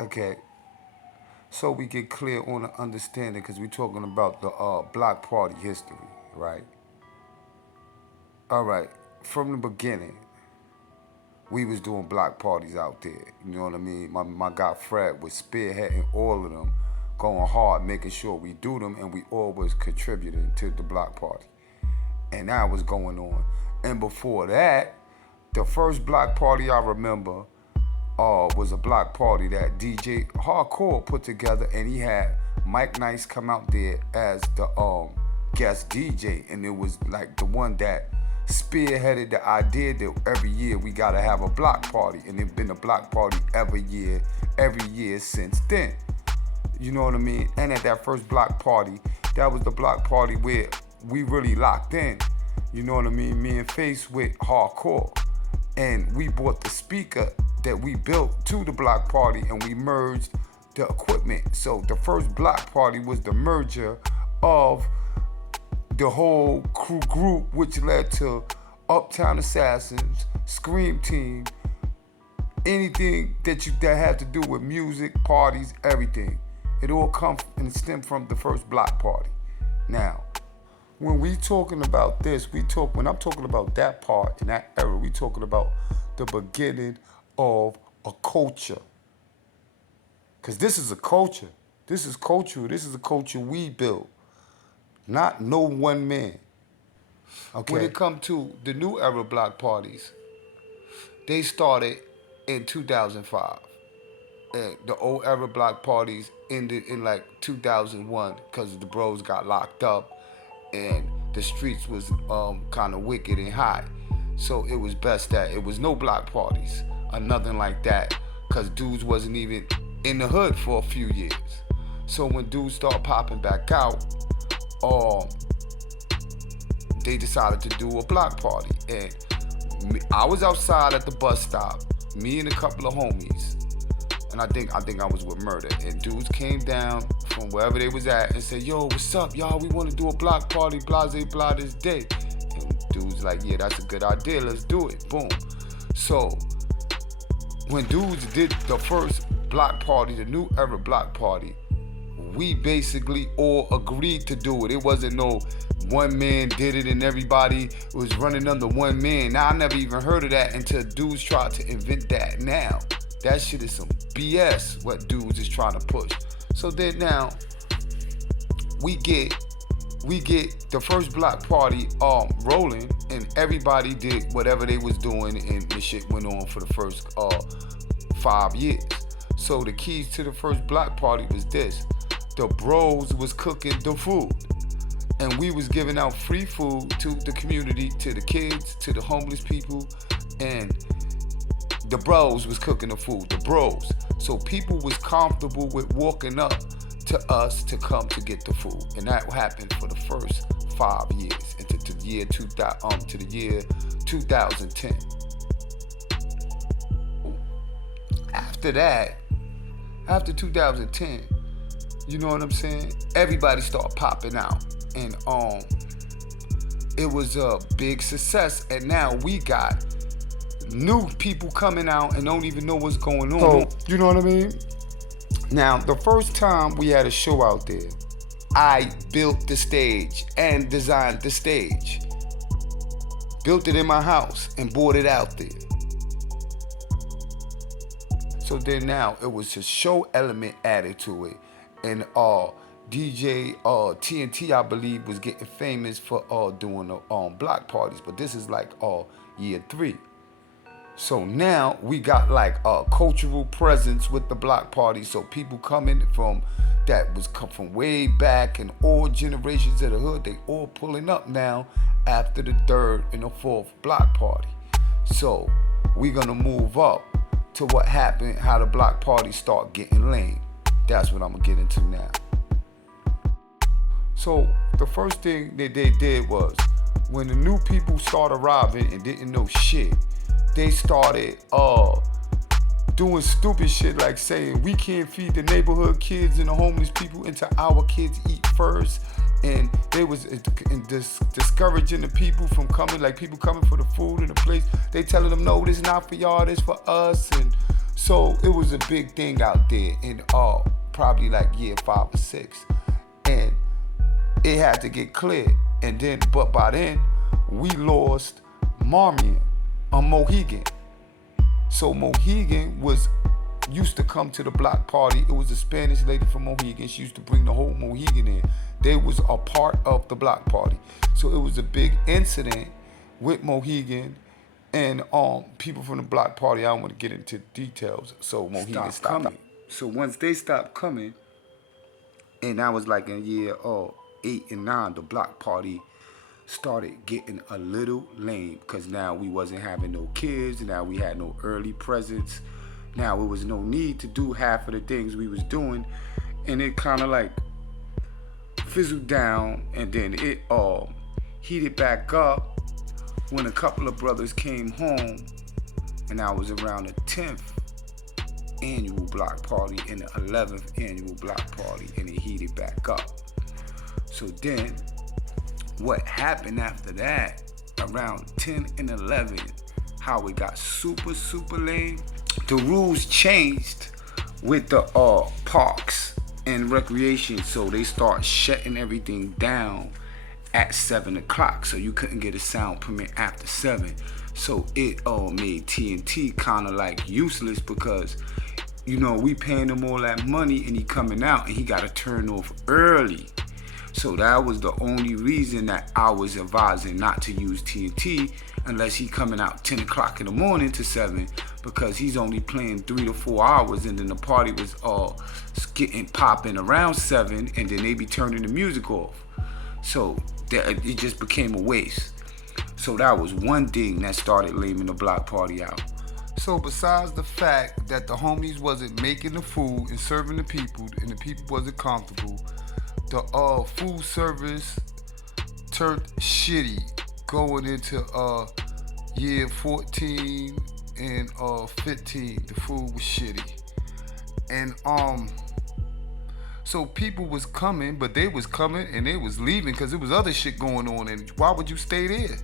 Okay, so we get clear on the understanding because we're talking about the Block Party history, right? All right, from the beginning, we was doing block parties out there. You know what I mean? My guy Fred was spearheading all of them, going hard, making sure we do them, and we always contributing to the block party. And that was going on. And before that, the first block party I remember was a block party that DJ Hardcore put together, and he had Mike Nice come out there as the guest DJ, and it was like the one that spearheaded the idea that every year we gotta have a block party, and it's been a block party every year since then. You know what I mean? And at that first block party, that was the block party where we really locked in. You know what I mean? Me and Face with Hardcore. And we bought the speaker that we built to the block party, and we merged the equipment. So the first block party was the merger of the whole crew group, which led to Uptown Assassins, Scream Team, anything that had to do with music, parties, everything. It all comes and stemmed from the first block party. Now, when we talking about this, when I'm talking about that part in that era, we talking about the beginning of a culture. Cause this is a culture. This is culture. This is a culture we built. Not no one man. Okay. When it comes to the new era block parties, they started in 2005. And the old era block parties ended in like 2001 because the bros got locked up and the streets was kind of wicked and hot. So it was best that it was no block parties or nothing like that, because dudes wasn't even in the hood for a few years. So when dudes started popping back out, they decided to do a block party. And I was outside at the bus stop, me and a couple of homies, and I think I was with Murder. And dudes came down from wherever they was at and said, "Yo, what's up, y'all? We want to do a block party, blase blah this day." And dudes like, "Yeah, that's a good idea. Let's do it." Boom. So when dudes did the first block party, the new era block party, we basically all agreed to do it. It wasn't no one man did it and everybody was running under one man. Now, I never even heard of that until dudes tried to invent that now. That shit is some BS, what dudes is trying to push. So then now, we get the first block party rolling, and everybody did whatever they was doing, and the shit went on for the first 5 years. So the keys to the first block party was this. The bros was cooking the food, and we was giving out free food to the community, to the kids, to the homeless people, and the bros was cooking the food, the bros. So people was comfortable with walking up to us to come to get the food, and that happened for the first 5 years into the year 2000 to the year 2010. After that, after 2010, you know what I'm saying? Everybody started popping out, and it was a big success. And now we got new people coming out and don't even know what's going on. So, you know what I mean? Now, the first time we had a show out there, I built the stage and designed the stage. Built it in my house and brought it out there. So then now it was a show element added to it. And DJ TNT, I believe, was getting famous for doing the block parties. But this is like year 3. So now we got like a cultural presence with the block party. So people coming from that was come from way back and all generations of the hood, they all pulling up now after the 3rd and the 4th block party. So we're gonna move up to what happened, how the block party start getting lame. That's what I'm gonna get into now. So the first thing that they did was, when the new people started arriving and didn't know shit, they started doing stupid shit like saying we can't feed the neighborhood kids and the homeless people until our kids eat first. And they was discouraging the people from coming, like people coming for the food in the place. They telling them, no, this is not for y'all, this for us. And So it was a big thing out there in probably like year 5 or 6. And it had to get cleared. And then, but by then, we lost Marmion, a Mohegan. So Mohegan used to come to the block party. It was a Spanish lady from Mohegan. She used to bring the whole Mohegan in. They was a part of the block party. So it was a big incident with Mohegan and people from the block party. I don't want to get into details. So Mohegan stopped coming. So once they stopped coming, and that was like in year 8 and 9, the block party started getting a little lame because now we wasn't having no kids. Now we had no early presents. Now it was no need to do half of the things we was doing, and it kind of like fizzled down, and then it heated back up when a couple of brothers came home, and I was around the 10th annual block party and the 11th annual block party, and it heated back up. So then what happened after that, around 10 and 11, how it got super, super lame, the rules changed with the parks and recreation. So they start shutting everything down at 7 o'clock. So you couldn't get a sound permit after 7. So it made TNT kind of like useless because, you know, we paying him all that money and he coming out and he got to turn off early. So that was the only reason that I was advising not to use TNT unless he coming out 10 o'clock in the morning to 7, because he's only playing 3 to 4 hours, and then the party was getting popping around 7, and then they be turning the music off. So it just became a waste. So that was one thing that started laming the block party out. So besides the fact that the homies wasn't making the food and serving the people, and the people wasn't comfortable, the food service turned shitty going into year 14 and 15. The food was shitty. And so people was coming, but they was coming and they was leaving because there was other shit going on. And why would you stay there?